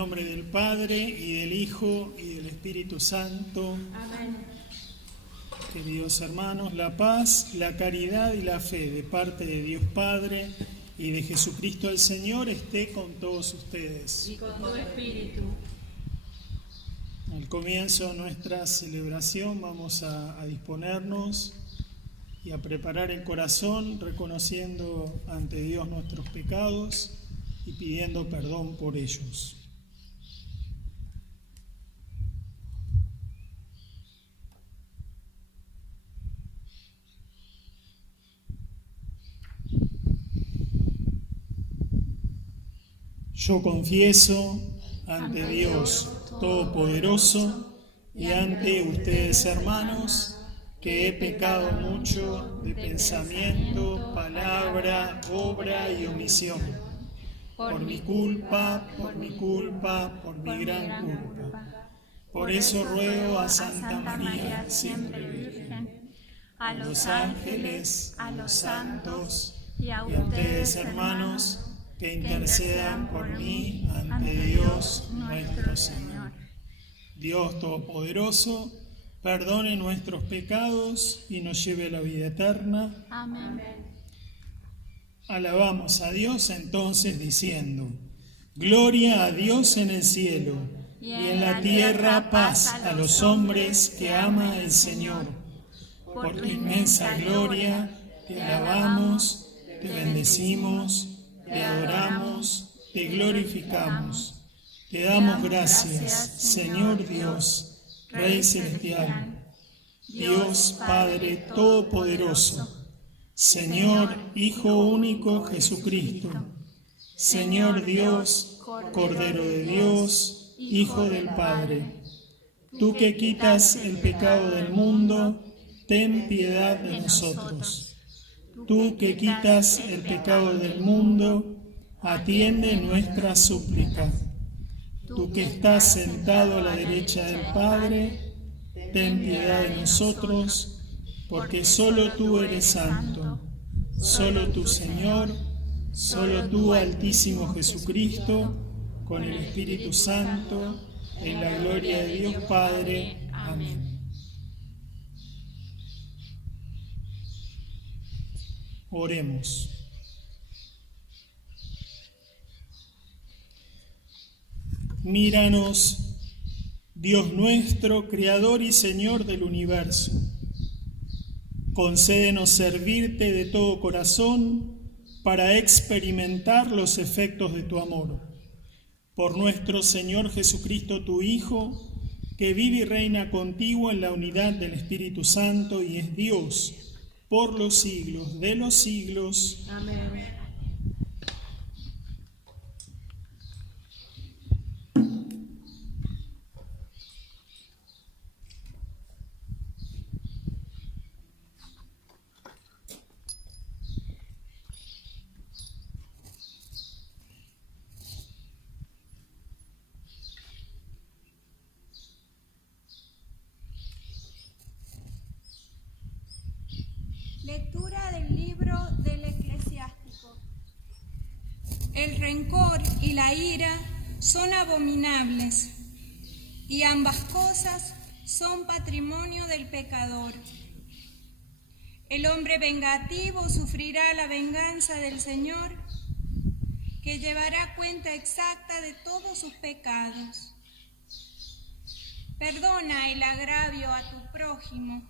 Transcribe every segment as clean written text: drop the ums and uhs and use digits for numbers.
nombre del Padre, y del Hijo, y del Espíritu Santo. Amén. Queridos hermanos, la paz, la caridad y la fe de parte de Dios Padre y de Jesucristo el Señor esté con todos ustedes. Y con tu espíritu. Al comienzo de nuestra celebración vamos a disponernos y a preparar el corazón, reconociendo ante Dios nuestros pecados y pidiendo perdón por ellos. Yo confieso ante Dios Todopoderoso y ante ustedes, hermanos, que he pecado mucho de pensamiento, palabra, obra y omisión. Por mi culpa, por mi gran culpa. Por eso ruego a Santa María, siempre Virgen, a los ángeles, a los santos y a ustedes, hermanos, que intercedan por mí ante Dios nuestro Señor. Dios Todopoderoso, perdone nuestros pecados y nos lleve a la vida eterna. Amén. Alabamos a Dios entonces diciendo: Gloria a Dios en el cielo, y en la tierra paz a los hombres que ama el Señor. Por tu inmensa gloria te alabamos, te bendecimos, te adoramos, te glorificamos. Te damos gracias, Señor Dios, Rey celestial, Dios Padre Todopoderoso, Señor Hijo único Jesucristo, Señor Dios, Cordero de Dios, Hijo del Padre. Tú que quitas el pecado del mundo, ten piedad de nosotros. Tú que quitas el pecado del mundo, atiende nuestra súplica. Tú que estás sentado a la derecha del Padre, ten piedad de nosotros, porque solo tú eres santo, solo tú, Señor, solo tú, Altísimo Jesucristo, con el Espíritu Santo, en la gloria de Dios Padre. Amén. Oremos. Míranos, Dios nuestro, Creador y Señor del universo. Concédenos servirte de todo corazón para experimentar los efectos de tu amor. Por nuestro Señor Jesucristo, tu Hijo, que vive y reina contigo en la unidad del Espíritu Santo y es Dios por los siglos de los siglos. Amén. Lectura del libro del Eclesiástico. El rencor y la ira son abominables, y ambas cosas son patrimonio del pecador. El hombre vengativo sufrirá la venganza del Señor, que llevará cuenta exacta de todos sus pecados. Perdona el agravio a tu prójimo,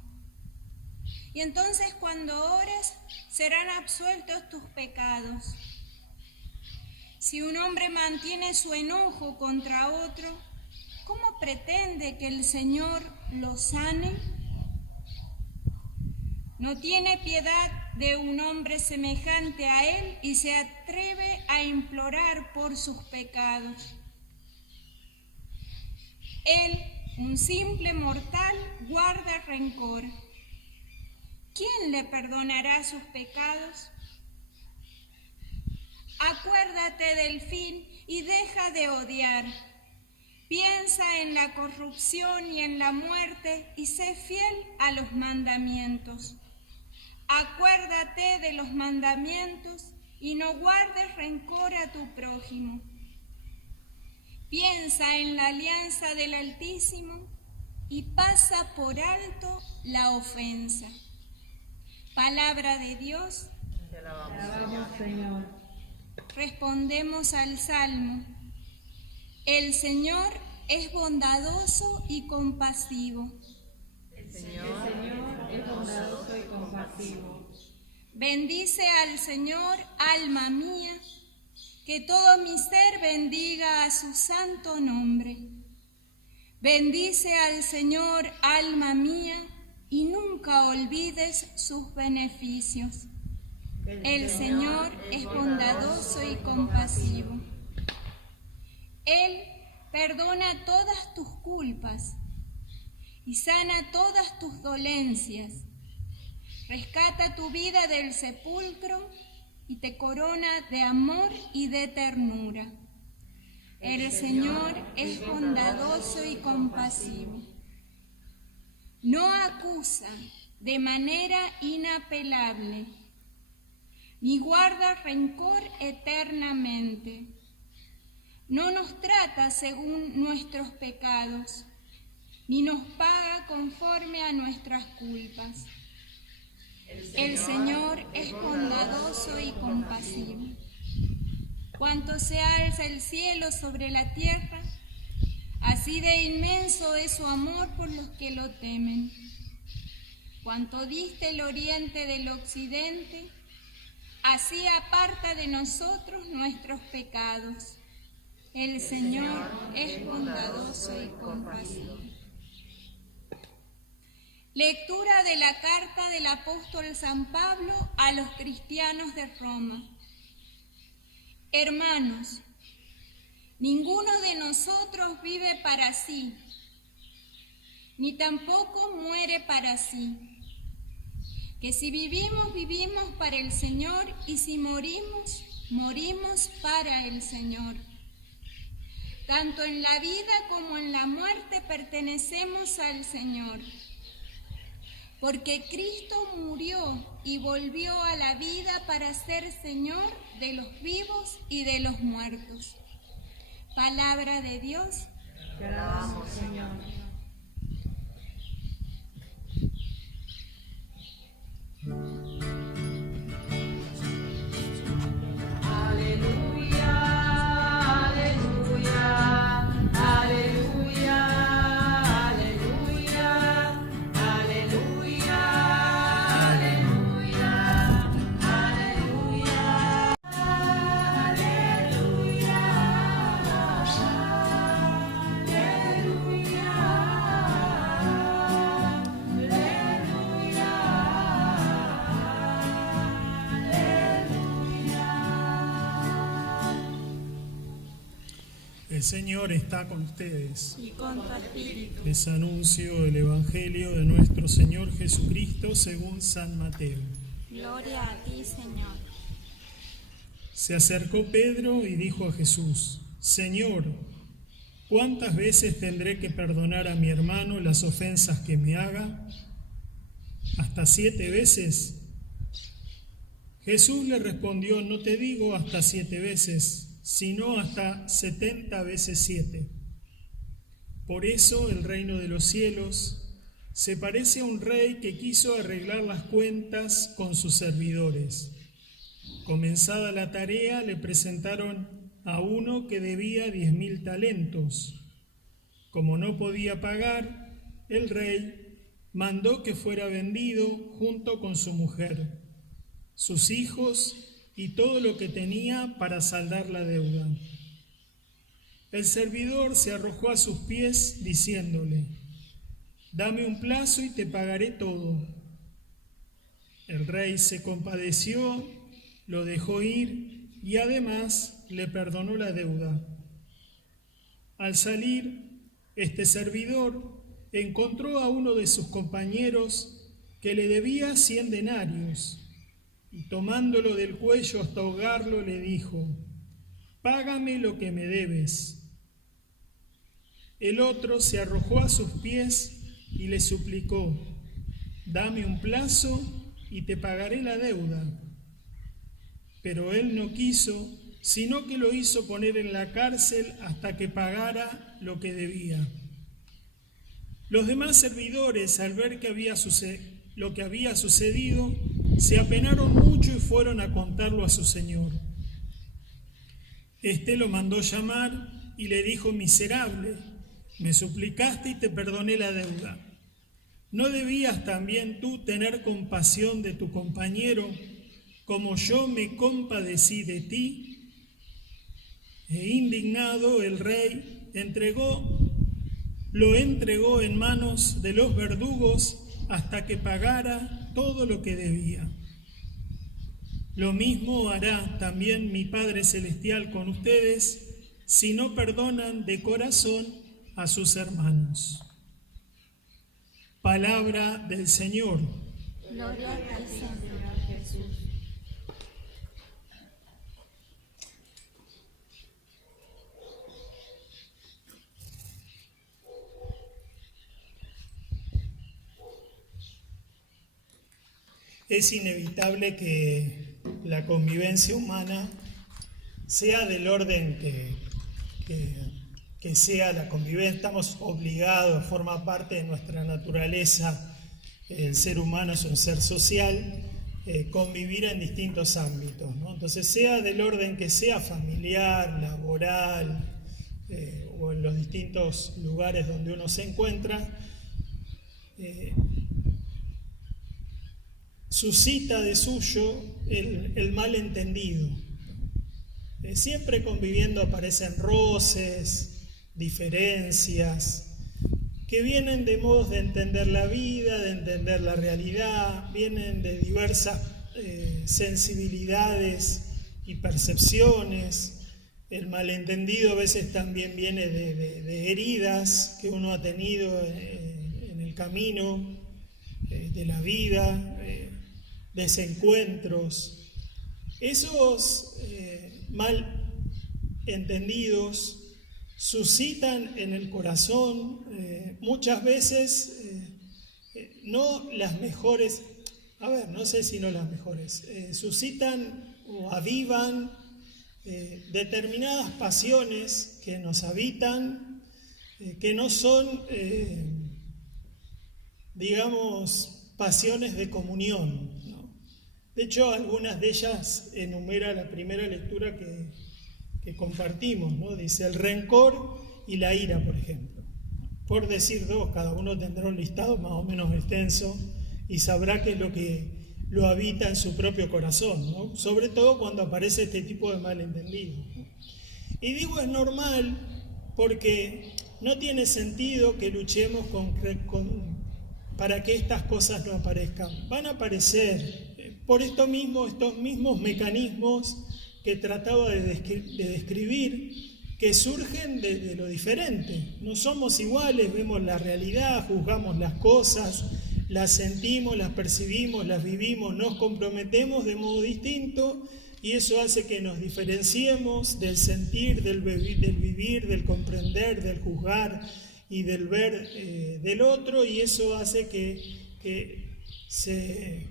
y entonces cuando ores serán absueltos tus pecados. Si un hombre mantiene su enojo contra otro, ¿cómo pretende que el Señor lo sane? No tiene piedad de un hombre semejante a él y se atreve a implorar por sus pecados. Él, un simple mortal, guarda rencor. ¿Quién le perdonará sus pecados? Acuérdate del fin y deja de odiar. Piensa en la corrupción y en la muerte y sé fiel a los mandamientos. Acuérdate de los mandamientos y no guardes rencor a tu prójimo. piensa en la alianza del Altísimo y pasa por alto la ofensa. Palabra de Dios. Te alabamos, Señor. Respondemos al Salmo. El Señor es bondadoso y compasivo. El Señor es bondadoso y compasivo. Bendice al Señor, alma mía, que todo mi ser bendiga a su santo nombre. Bendice al Señor, alma mía, y nunca olvides sus beneficios. El Señor es bondadoso y compasivo. Él perdona todas tus culpas y sana todas tus dolencias. Rescata tu vida del sepulcro y te corona de amor y de ternura. El Señor es bondadoso y compasivo. No acusa de manera inapelable, ni guarda rencor eternamente. No nos trata según nuestros pecados, ni nos paga conforme a nuestras culpas. El Señor es bondadoso y compasivo. Cuanto se alza el cielo sobre la tierra, así de inmenso es su amor por los que lo temen. Cuanto dista el oriente del occidente, así aparta de nosotros nuestros pecados. El Señor es bondadoso y compasivo. Lectura de la carta del apóstol San Pablo a los cristianos de Roma. Hermanos, ninguno de nosotros vive para sí, ni tampoco muere para sí. Que si vivimos, vivimos para el Señor, y si morimos, morimos para el Señor. Tanto en la vida como en la muerte pertenecemos al Señor. Porque Cristo murió y volvió a la vida para ser Señor de los vivos y de los muertos. Palabra de Dios. Te alabamos, Señor. El Señor está con ustedes. Y con tu espíritu. Les anuncio el Evangelio de nuestro Señor Jesucristo según San Mateo. Gloria a ti, Señor. Se acercó Pedro y dijo a Jesús: Señor, ¿cuántas veces tendré que perdonar a mi hermano las ofensas que me haga? ¿Hasta 7 veces? Jesús le respondió: No te digo hasta 7 veces, sino hasta 70 veces 7. Por eso el reino de los cielos se parece a un rey que quiso arreglar las cuentas con sus servidores. Comenzada la tarea, le presentaron a uno que debía 10.000 talentos. Como no podía pagar, el rey mandó que fuera vendido junto con su mujer, sus hijos y todo lo que tenía para saldar la deuda. El servidor se arrojó a sus pies diciéndole: Dame un plazo y te pagaré todo. El rey se compadeció, lo dejó ir y además le perdonó la deuda. Al salir, este servidor encontró a uno de sus compañeros que le debía 100 denarios. Y tomándolo del cuello hasta ahogarlo, le dijo: Págame lo que me debes. El otro se arrojó a sus pies y le suplicó: Dame un plazo y te pagaré la deuda. Pero él no quiso sino que lo hizo poner en la cárcel hasta que pagara lo que debía. Los demás servidores, al ver lo que había sucedido, se apenaron mucho y fueron a contarlo a su señor. Este lo mandó llamar y le dijo: miserable, me suplicaste y te perdoné la deuda. ¿No debías también tú tener compasión de tu compañero, como yo me compadecí de ti? E indignado el rey lo entregó en manos de los verdugos hasta que pagara todo lo que debía. Lo mismo hará también mi Padre Celestial con ustedes si no perdonan de corazón a sus hermanos. Palabra del Señor. Gloria a ti, Señor Jesús. Es inevitable que la convivencia humana sea del orden que sea la convivencia. Estamos obligados, forma parte de nuestra naturaleza, el ser humano es un ser social, convivir en distintos ámbitos, ¿no? Entonces, sea del orden que sea, familiar, laboral, o en los distintos lugares donde uno se encuentra, suscita de suyo el malentendido. Siempre conviviendo aparecen roces, diferencias, que vienen de modos de entender la vida, de entender la realidad, vienen de diversas sensibilidades y percepciones. El malentendido a veces también viene de heridas que uno ha tenido en el camino de la vida, desencuentros. Esos malentendidos suscitan en el corazón muchas veces no las mejores, no sé si no las mejores, suscitan o avivan determinadas pasiones que nos habitan, que no son, pasiones de comunión, ¿no? De hecho, algunas de ellas enumera la primera lectura que compartimos, ¿no? Dice el rencor y la ira, por ejemplo. Por decir dos, cada uno tendrá un listado más o menos extenso y sabrá qué es lo que lo habita en su propio corazón, ¿no? Sobre todo cuando aparece este tipo de malentendido. Y digo es normal porque no tiene sentido que luchemos para que estas cosas no aparezcan. Van a aparecer por estos mismos mecanismos que trataba de describir, que surgen de lo diferente. No somos iguales, vemos la realidad, juzgamos las cosas, las sentimos, las percibimos, las vivimos, nos comprometemos de modo distinto y eso hace que nos diferenciemos del sentir, del vivir, del comprender, del juzgar y del ver del otro, y eso hace que se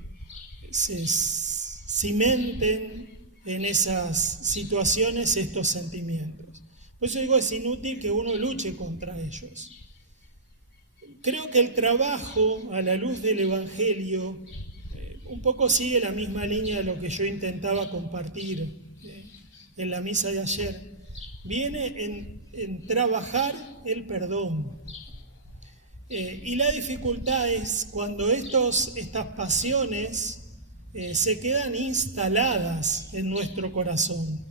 cimenten en esas situaciones estos sentimientos. Por eso digo, es inútil que uno luche contra ellos. Creo que el trabajo a la luz del Evangelio un poco sigue la misma línea de lo que yo intentaba compartir en la misa de ayer. Viene en trabajar el perdón. Y la dificultad es cuando estas pasiones se quedan instaladas en nuestro corazón.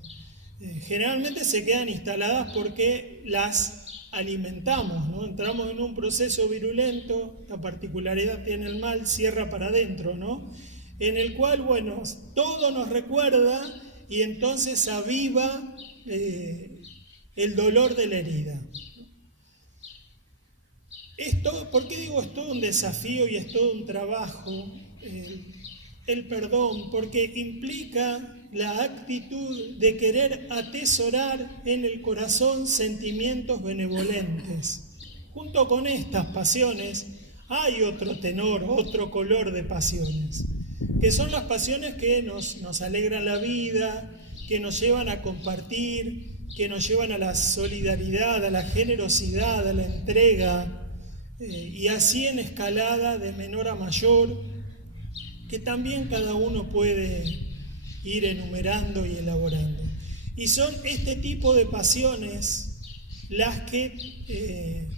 Generalmente se quedan instaladas porque las alimentamos, ¿no? Entramos en un proceso virulento, la particularidad tiene el mal, cierra para adentro, ¿no? En el cual, todo nos recuerda y entonces aviva el dolor de la herida. ¿Por qué digo es todo un desafío y es todo un trabajo el perdón? Porque implica la actitud de querer atesorar en el corazón sentimientos benevolentes. Junto con estas pasiones hay otro tenor, otro color de pasiones, que son las pasiones que nos alegran la vida, que nos llevan a compartir, que nos llevan a la solidaridad, a la generosidad, a la entrega, y así en escalada de menor a mayor, que también cada uno puede ir enumerando y elaborando. Y son este tipo de pasiones las que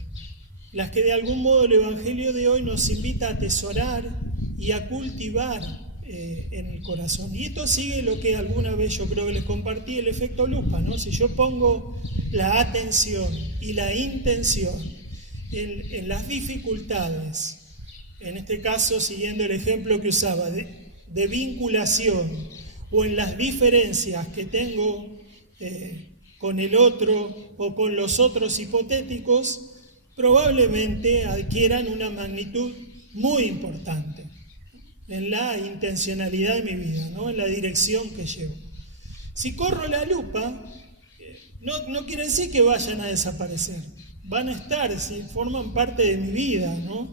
de algún modo el Evangelio de hoy nos invita a atesorar y a cultivar en el corazón. Y esto sigue lo que alguna vez yo creo que les compartí, el efecto lupa, ¿no? Si yo pongo la atención y la intención en las dificultades, en este caso siguiendo el ejemplo que usaba de vinculación, o en las diferencias que tengo con el otro o con los otros hipotéticos, probablemente adquieran una magnitud muy importante en la intencionalidad de mi vida, ¿no? En la dirección que llevo. Si corro la lupa, no quiere decir que vayan a desaparecer. Van a estar, si forman parte de mi vida, ¿no?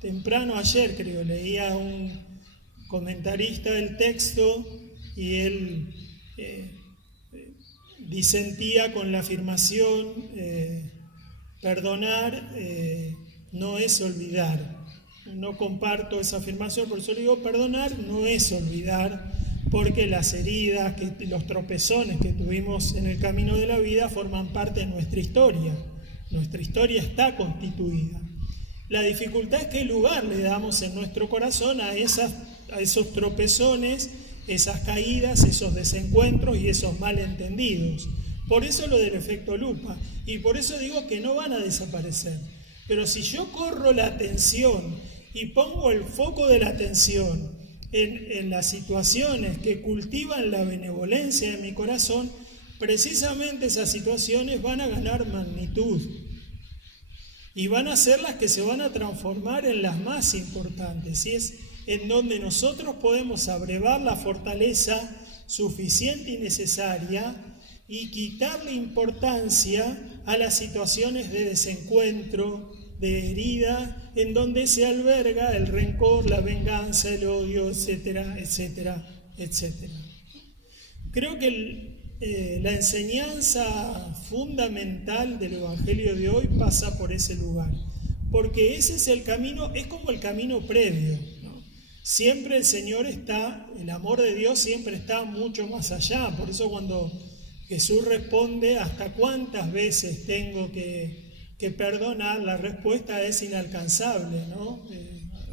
Temprano ayer, creo, leía a un comentarista del texto y él disentía con la afirmación, perdonar no es olvidar. No comparto esa afirmación, por eso le digo, perdonar no es olvidar, porque las heridas, los tropezones que tuvimos en el camino de la vida forman parte de nuestra historia. Nuestra historia está constituida. La dificultad es qué lugar le damos en nuestro corazón a esos tropezones, esas caídas, esos desencuentros y esos malentendidos. Por eso lo del efecto lupa, y por eso digo que no van a desaparecer. Pero si yo corro la atención y pongo el foco de la atención en las situaciones que cultivan la benevolencia de mi corazón, precisamente esas situaciones van a ganar magnitud y van a ser las que se van a transformar en las más importantes, y es en donde nosotros podemos abrevar la fortaleza suficiente y necesaria y quitarle importancia a las situaciones de desencuentro, de herida, en donde se alberga el rencor, la venganza, el odio, etcétera, etcétera, etcétera. Creo que la enseñanza fundamental del Evangelio de hoy pasa por ese lugar, porque ese es el camino, es como el camino previo, ¿no? Siempre el Señor está, el amor de Dios siempre está mucho más allá. Por eso cuando Jesús responde, ¿hasta cuántas veces tengo que perdonar? La respuesta es inalcanzable, ¿no?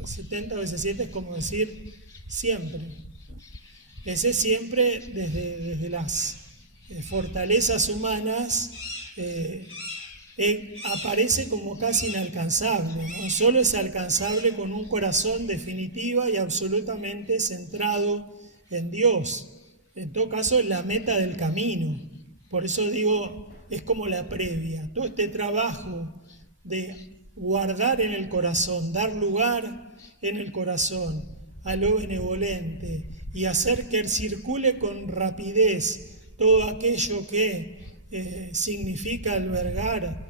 70 veces 7 es como decir siempre. Ese siempre desde las fortalezas humanas aparece como casi inalcanzable, ¿no? Solo es alcanzable con un corazón definitiva y absolutamente centrado en Dios. En todo caso, es la meta del camino. Por eso digo, es como la previa. Todo este trabajo de guardar en el corazón, dar lugar en el corazón a lo benevolente y hacer que circule con rapidez todo aquello que significa albergar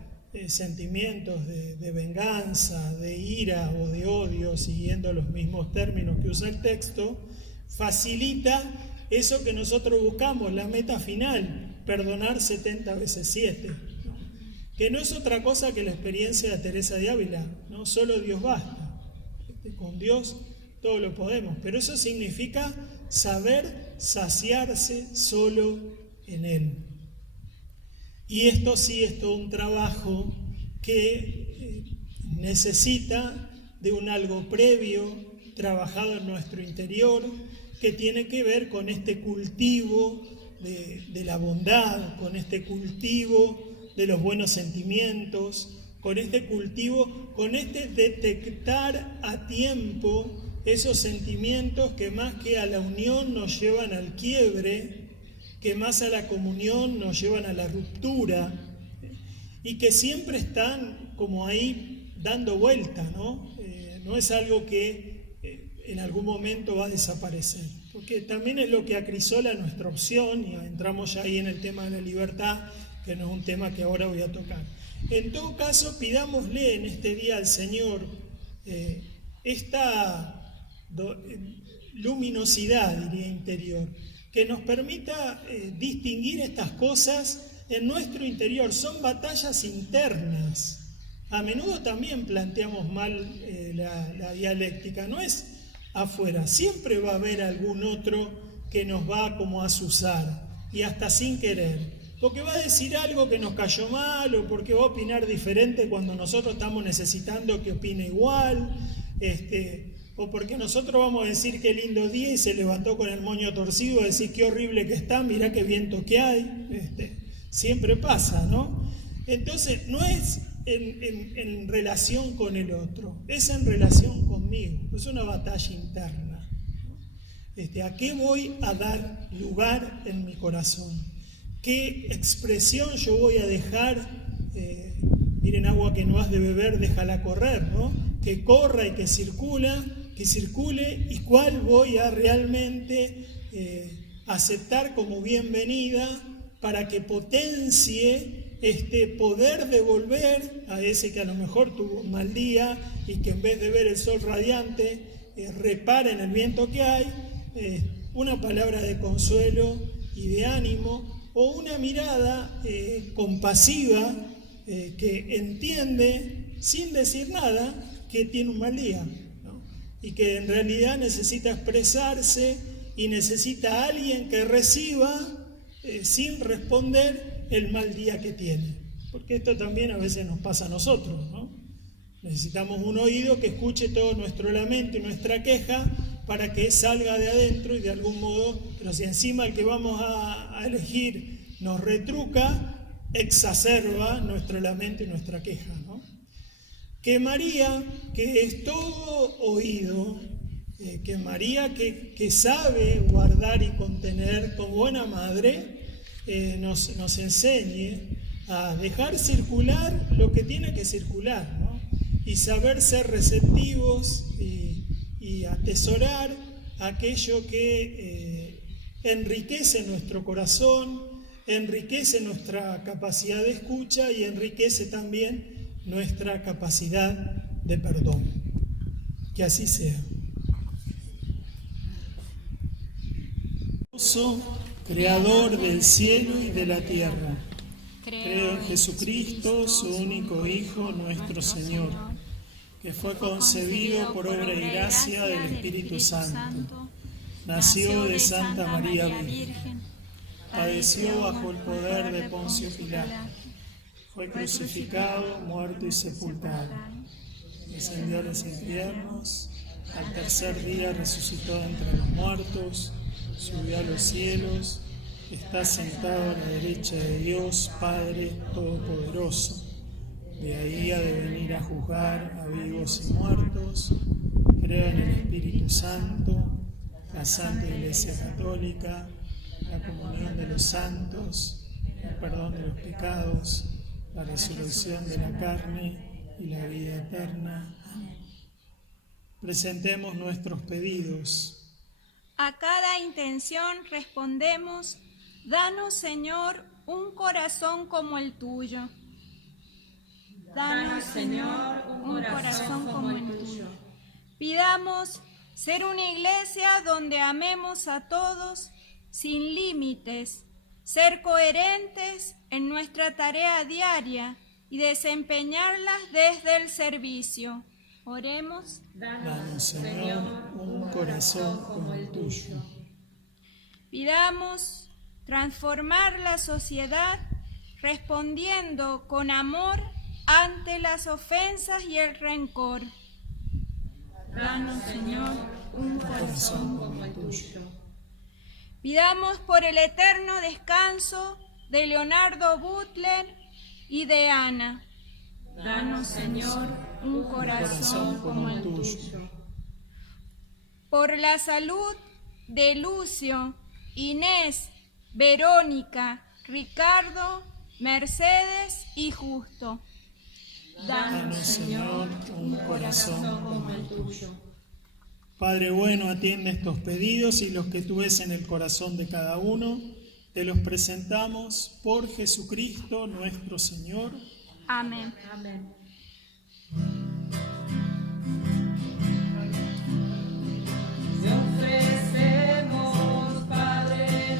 sentimientos de venganza, de ira o de odio, siguiendo los mismos términos que usa el texto, facilita eso que nosotros buscamos, la meta final, perdonar 70 veces 7, que no es otra cosa que la experiencia de Teresa de Ávila, no solo Dios basta, con Dios todo lo podemos, pero eso significa saber saciarse solo en Él. Y esto sí es todo un trabajo que necesita de un algo previo, trabajado en nuestro interior, que tiene que ver con este cultivo de la bondad, con este cultivo de los buenos sentimientos, con este cultivo, con este detectar a tiempo esos sentimientos que más que a la unión nos llevan al quiebre, que más a la comunión nos llevan a la ruptura, y que siempre están como ahí dando vuelta, ¿no? No es algo que en algún momento va a desaparecer, porque también es lo que acrisola nuestra opción, y entramos ya ahí en el tema de la libertad, que no es un tema que ahora voy a tocar. En todo caso, pidámosle en este día al Señor esta luminosidad, diría, interior, que nos permita distinguir estas cosas en nuestro interior. Son batallas internas. A menudo también planteamos mal la dialéctica, no es afuera, siempre va a haber algún otro que nos va como a azuzar, y hasta sin querer, porque va a decir algo que nos cayó mal, o porque va a opinar diferente cuando nosotros estamos necesitando que opine igual, o porque nosotros vamos a decir qué lindo día y se levantó con el moño torcido, a decir qué horrible que está, mirá qué viento que hay, siempre pasa, ¿no? Entonces no es en relación con el otro, es en relación conmigo, es una batalla interna. ¿A qué voy a dar lugar en mi corazón? ¿Qué expresión yo voy a dejar? Miren, agua que no has de beber, déjala correr, ¿no? Que corra y que circule, y cuál voy a realmente aceptar como bienvenida para que potencie poder devolver a ese que a lo mejor tuvo un mal día y que en vez de ver el sol radiante repara en el viento que hay, una palabra de consuelo y de ánimo, o una mirada compasiva que entiende sin decir nada que tiene un mal día, ¿no? Y que en realidad necesita expresarse y necesita a alguien que reciba sin responder el mal día que tiene, porque esto también a veces nos pasa a nosotros, ¿no? Necesitamos un oído que escuche todo nuestro lamento y nuestra queja para que salga de adentro y de algún modo, pero si encima el que vamos a elegir nos retruca, exacerba nuestro lamento y nuestra queja, ¿no? Que María, que es todo oído, que María que sabe guardar y contener como buena madre, nos enseñe a dejar circular lo que tiene que circular, ¿no? Y saber ser receptivos y atesorar aquello que enriquece nuestro corazón, enriquece nuestra capacidad de escucha y enriquece también nuestra capacidad de perdón. Que así sea. Creador del cielo y de la tierra, creo en Jesucristo, su único Hijo, nuestro Señor, que fue concebido por obra y gracia del Espíritu Santo, nació de Santa María Virgen, padeció bajo el poder de Poncio Pilato, fue crucificado, muerto y sepultado, descendió a los infiernos, al tercer día resucitó entre los muertos, subió a los cielos, está sentado a la derecha de Dios, Padre Todopoderoso. De ahí ha de venir a juzgar a vivos y muertos. Creo en el Espíritu Santo, la Santa Iglesia Católica, la comunión de los santos, el perdón de los pecados, la resurrección de la carne y la vida eterna. Amén. Presentemos nuestros pedidos. A cada intención respondemos: danos, Señor, un corazón como el tuyo. Danos, Señor, un corazón como el tuyo. Pidamos ser una iglesia donde amemos a todos sin límites, ser coherentes en nuestra tarea diaria y desempeñarlas desde el servicio. Oremos. Danos, Señor, un corazón como el tuyo. Pidamos transformar la sociedad respondiendo con amor ante las ofensas y el rencor. Danos, Señor, un corazón como el tuyo. Pidamos por el eterno descanso de Leonardo Butler y de Ana. Danos, Señor, un corazón como el tuyo. Por la salud de Lucio, Inés, Verónica, Ricardo, Mercedes y Justo. Danos, Señor, un corazón como el tuyo. Padre bueno, atiende estos pedidos y los que tú ves en el corazón de cada uno, te los presentamos por Jesucristo nuestro Señor. Amén. Amén. Te ofrecemos, Padre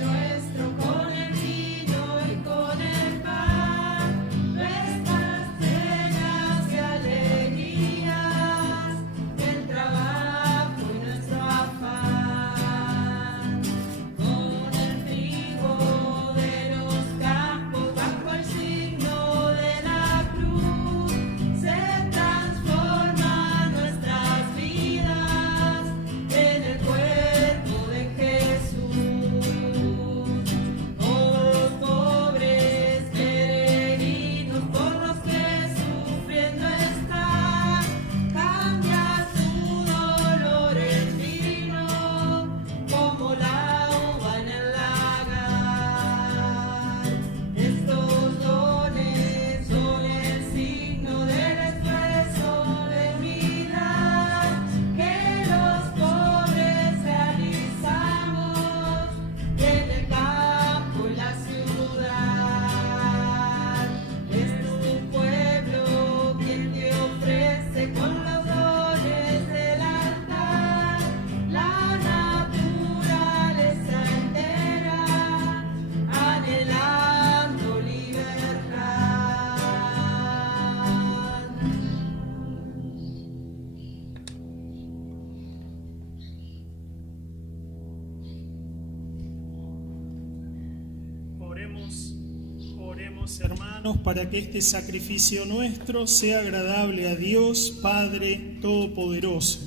Oremos, hermanos, para que este sacrificio nuestro sea agradable a Dios, Padre Todopoderoso.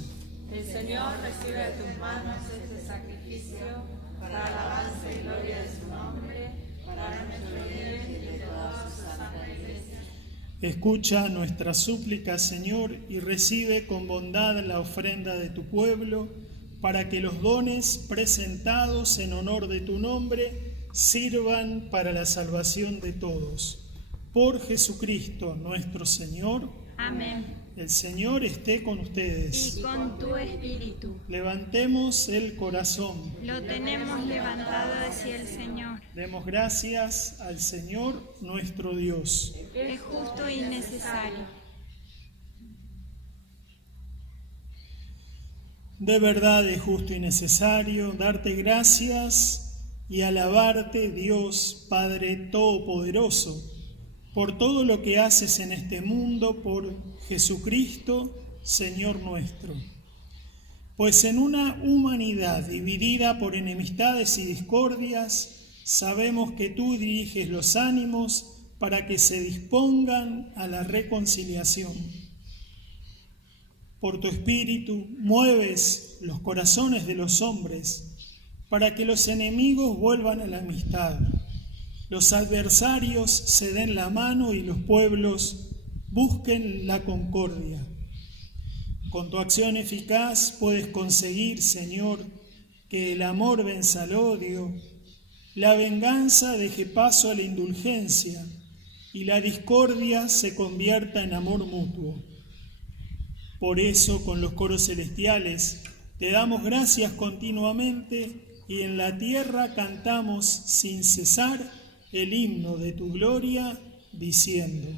El Señor recibe de tus manos este sacrificio para alabanza y gloria de su nombre, para nuestro bien y de toda su santa Iglesia. Escucha nuestra súplica, Señor, y recibe con bondad la ofrenda de tu pueblo, para que los dones presentados en honor de tu nombre sirvan para la salvación de todos. Por Jesucristo nuestro Señor. Amén. El Señor esté con ustedes. Y con tu espíritu. Levantemos el corazón. Lo tenemos levantado hacia el Señor. Demos gracias al Señor nuestro Dios. Es justo y necesario. De verdad es justo y necesario darte gracias y alabarte, Dios Padre Todopoderoso, por todo lo que haces en este mundo, por Jesucristo, Señor nuestro. Pues en una humanidad dividida por enemistades y discordias, sabemos que tú diriges los ánimos para que se dispongan a la reconciliación. Por tu Espíritu mueves los corazones de los hombres para que los enemigos vuelvan a la amistad, los adversarios se den la mano y los pueblos busquen la concordia. Con tu acción eficaz puedes conseguir, Señor, que el amor venza al odio, la venganza deje paso a la indulgencia y la discordia se convierta en amor mutuo. Por eso, con los coros celestiales, te damos gracias continuamente y en la tierra cantamos sin cesar el himno de tu gloria, diciendo: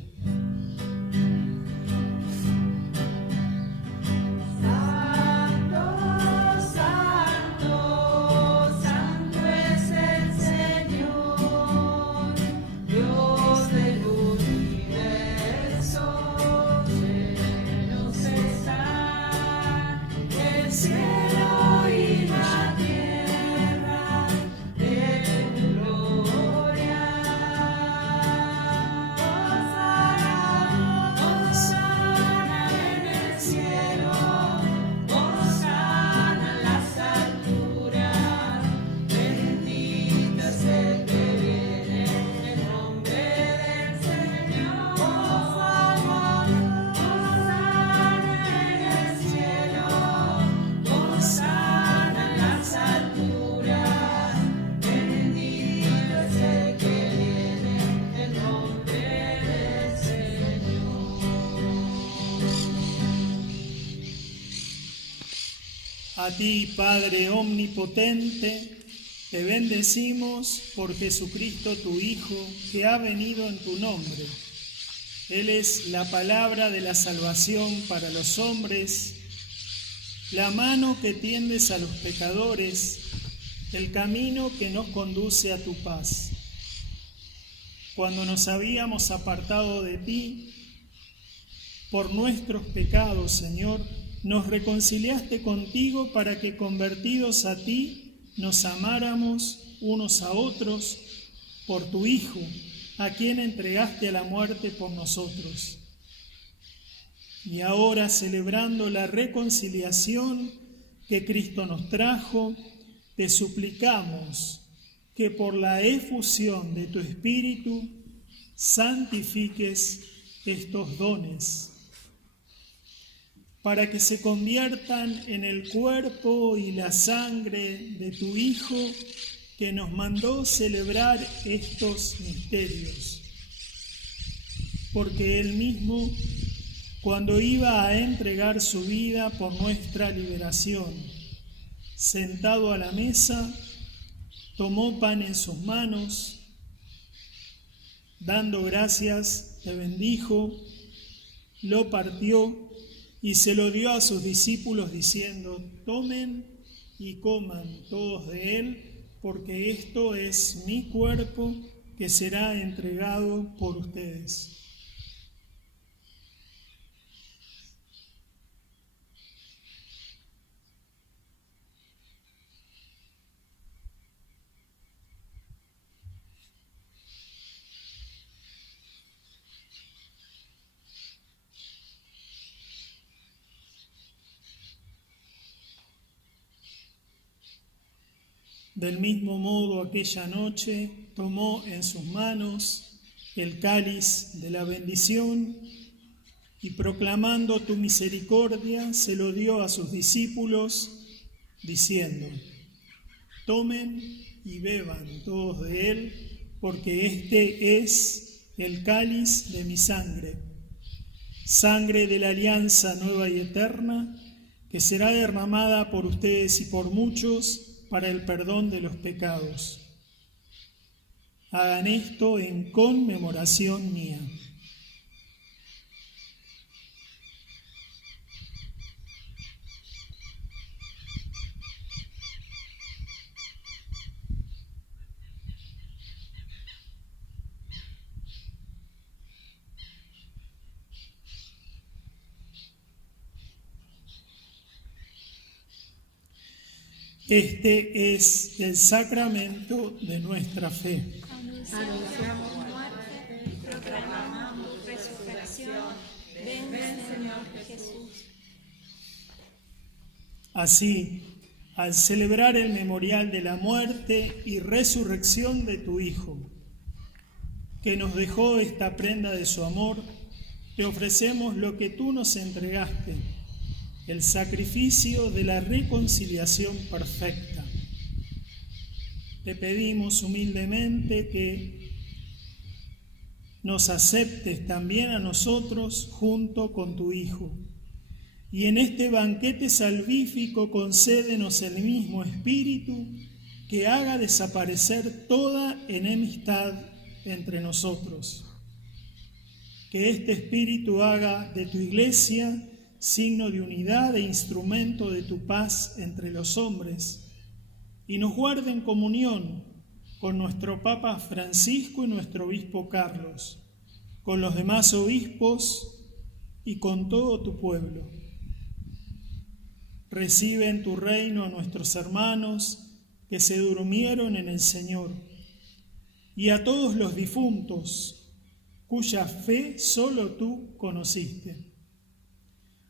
A ti, Padre omnipotente, te bendecimos por Jesucristo tu Hijo, que ha venido en tu nombre. Él es la palabra de la salvación para los hombres, la mano que tiendes a los pecadores, el camino que nos conduce a tu paz. Cuando nos habíamos apartado de ti por nuestros pecados, Señor, nos reconciliaste contigo para que, convertidos a ti, nos amáramos unos a otros por tu Hijo, a quien entregaste a la muerte por nosotros. Y ahora, celebrando la reconciliación que Cristo nos trajo, te suplicamos que por la efusión de tu Espíritu santifiques estos dones, para que se conviertan en el cuerpo y la sangre de tu Hijo, que nos mandó celebrar estos misterios. Porque Él mismo, cuando iba a entregar su vida por nuestra liberación, sentado a la mesa, tomó pan en sus manos, dando gracias, te bendijo, lo partió y se lo dio a sus discípulos diciendo: tomen y coman todos de él, porque esto es mi cuerpo que será entregado por ustedes. Del mismo modo, aquella noche tomó en sus manos el cáliz de la bendición y proclamando tu misericordia, se lo dio a sus discípulos, diciendo: tomen y beban todos de él, porque este es el cáliz de mi sangre, sangre de la alianza nueva y eterna, que será derramada por ustedes y por muchos para el perdón de los pecados. Hagan esto en conmemoración mía. Este es el sacramento de nuestra fe. Anunciamos tu muerte y proclamamos tu resurrección. Ven, Señor Jesús. Así, al celebrar el memorial de la muerte y resurrección de tu Hijo, que nos dejó esta prenda de su amor, te ofrecemos lo que tú nos entregaste, el sacrificio de la reconciliación perfecta. Te pedimos humildemente que nos aceptes también a nosotros junto con tu Hijo. Y en este banquete salvífico concédenos el mismo Espíritu que haga desaparecer toda enemistad entre nosotros. Que este Espíritu haga de tu Iglesia signo de unidad e instrumento de tu paz entre los hombres, y nos guarde en comunión con nuestro Papa Francisco y nuestro Obispo Carlos, con los demás obispos y con todo tu pueblo. Recibe en tu reino a nuestros hermanos que se durmieron en el Señor, y a todos los difuntos cuya fe solo tú conociste.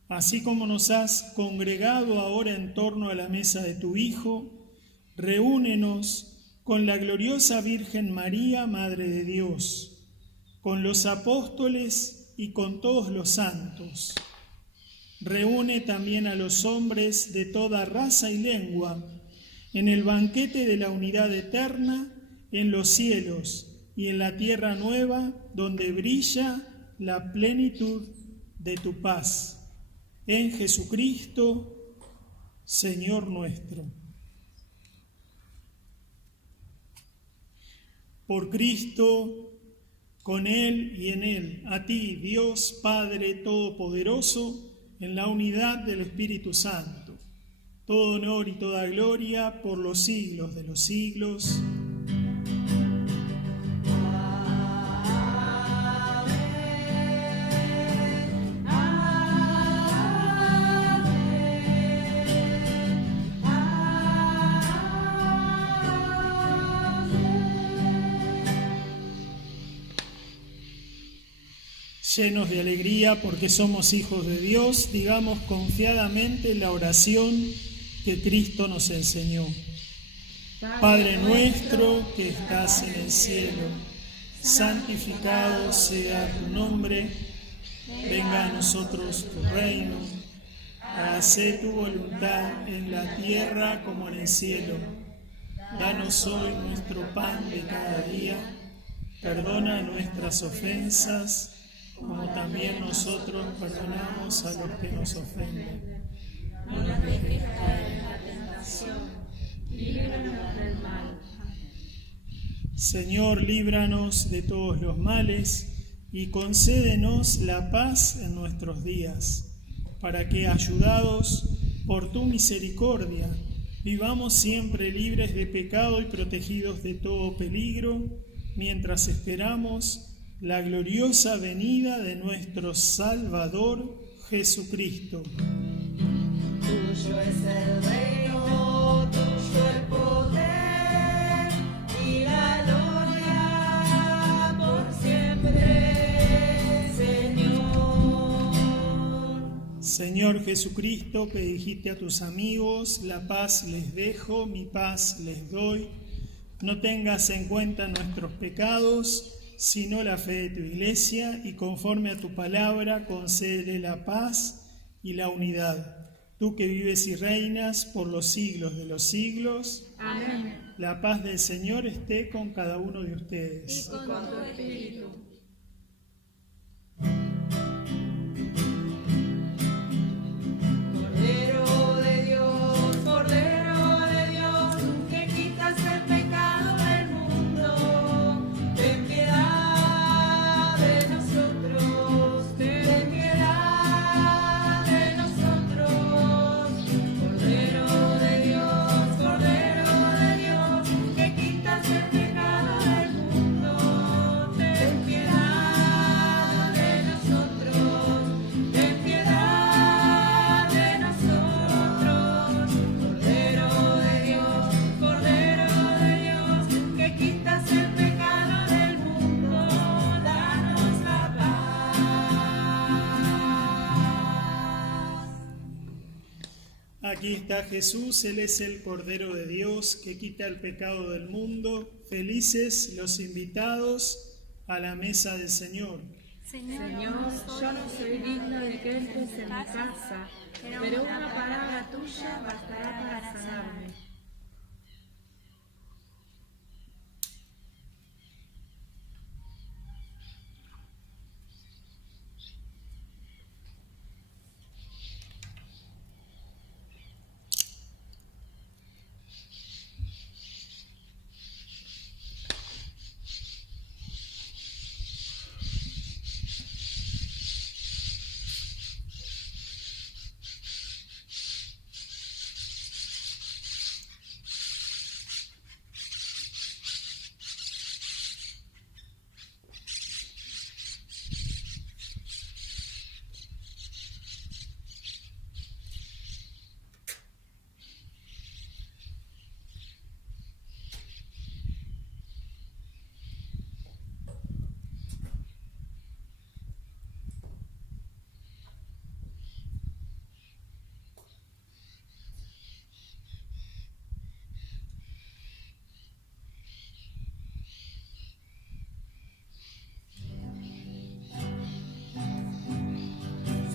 Así como nos has congregado ahora en torno a la mesa de tu Hijo, reúnenos con la gloriosa Virgen María, Madre de Dios, con los apóstoles y con todos los santos. Reúne también a los hombres de toda raza y lengua en el banquete de la unidad eterna en los cielos y en la tierra nueva, donde brilla la plenitud de tu paz. En Jesucristo, Señor nuestro. Por Cristo, con Él y en Él, a ti, Dios Padre Todopoderoso, en la unidad del Espíritu Santo, todo honor y toda gloria por los siglos de los siglos. Llenos de alegría porque somos hijos de Dios, digamos confiadamente la oración que Cristo nos enseñó. Padre nuestro que estás en el cielo, santificado sea tu nombre, venga a nosotros tu reino, hágase tu voluntad en la tierra como en el cielo. Danos hoy nuestro pan de cada día, perdona nuestras ofensas, como también nosotros perdonamos a los que nos ofenden. No nos dejes caer en la tentación, líbranos del mal. Señor, líbranos de todos los males y concédenos la paz en nuestros días, para que, ayudados por tu misericordia, vivamos siempre libres de pecado y protegidos de todo peligro, mientras esperamos la gloriosa venida de nuestro Salvador Jesucristo. Tuyo es el reino, tuyo el poder y la gloria por siempre, Señor. Señor Jesucristo, que dijiste a tus amigos, la paz les dejo, mi paz les doy, no tengas en cuenta nuestros pecados, sino la fe de tu Iglesia, y conforme a tu palabra, concédele la paz y la unidad. Tú que vives y reinas por los siglos de los siglos. Amén. La paz del Señor esté con cada uno de ustedes. Y con tu espíritu. Cordero de Dios, que quitas el pecado del mundo, ten piedad de nosotros, ten piedad de nosotros. Cordero de Dios, que quitas el pecado del mundo, ten piedad de nosotros, ten piedad de nosotros. Cordero de Dios, que quitas el pecado del mundo, danos la paz. Aquí está Jesús, Él es el Cordero de Dios que quita el pecado del mundo. Felices los invitados a la mesa del Señor. Señor, Yo no soy digno de que entres en mi casa, pero una palabra tuya bastará para sanarme.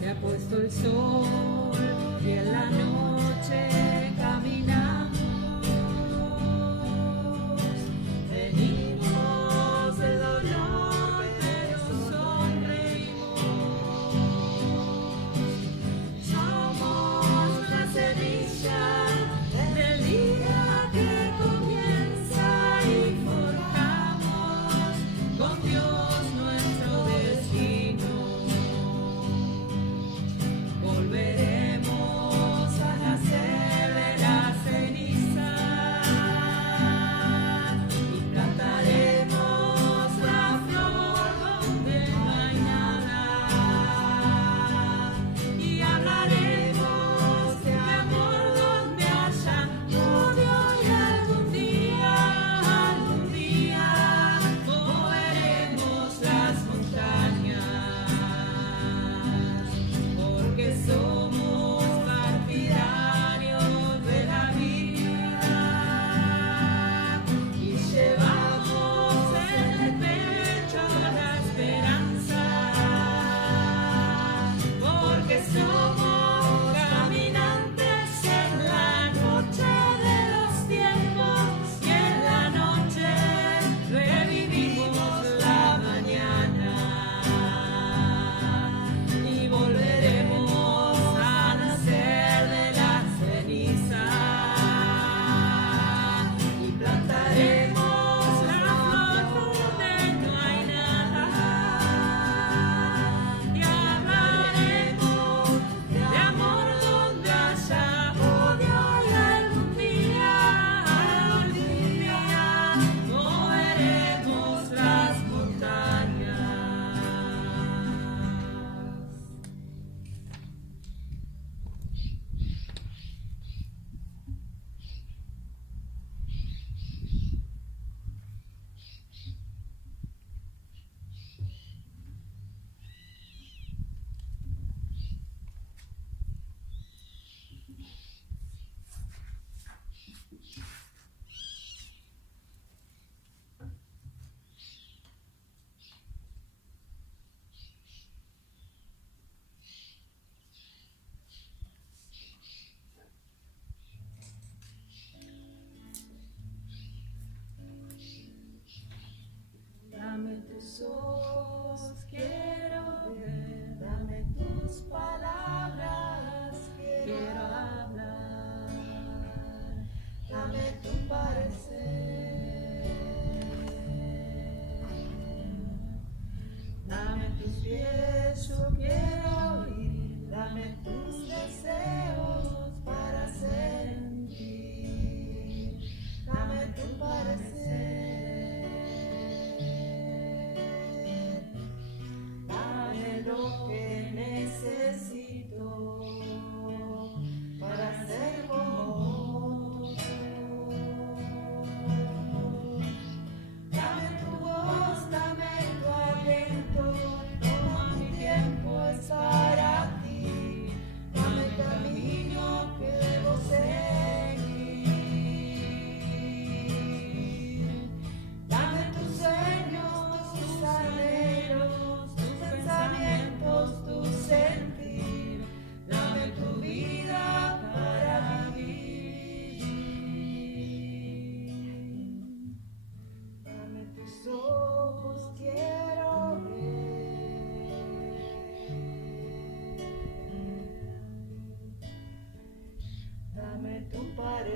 Se ha puesto el sol y en la noche caminamos. Venimos del dolor, pero sonreímos. Somos la semilla del día que comienza y forjamos con Dios nuestro destino. Volveremos a nacer.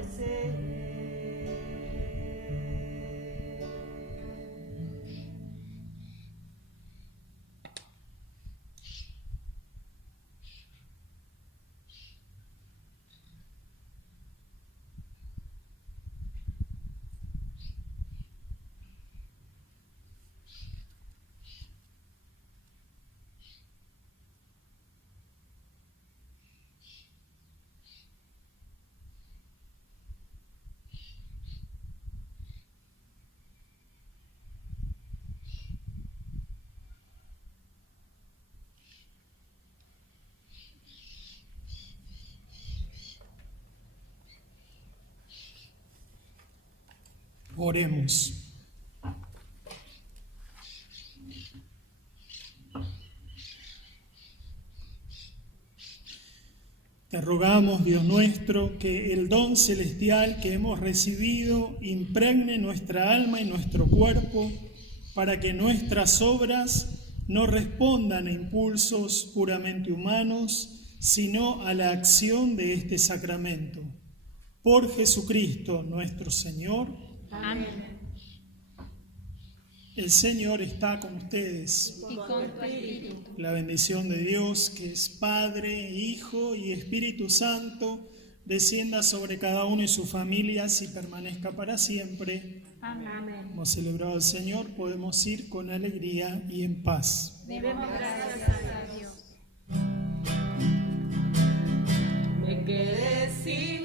favorecer. Oremos. Te rogamos, Dios nuestro, que el don celestial que hemos recibido impregne nuestra alma y nuestro cuerpo para que nuestras obras no respondan a impulsos puramente humanos, sino a la acción de este sacramento. Por Jesucristo nuestro Señor. Amén. El Señor está con ustedes. Y con tu espíritu. La bendición de Dios, que es Padre, Hijo y Espíritu Santo, descienda sobre cada uno y sus familias y permanezca para siempre. Amén. Hemos celebrado al Señor, podemos ir con alegría y en paz. Demos gracias a Dios. Me quedé sin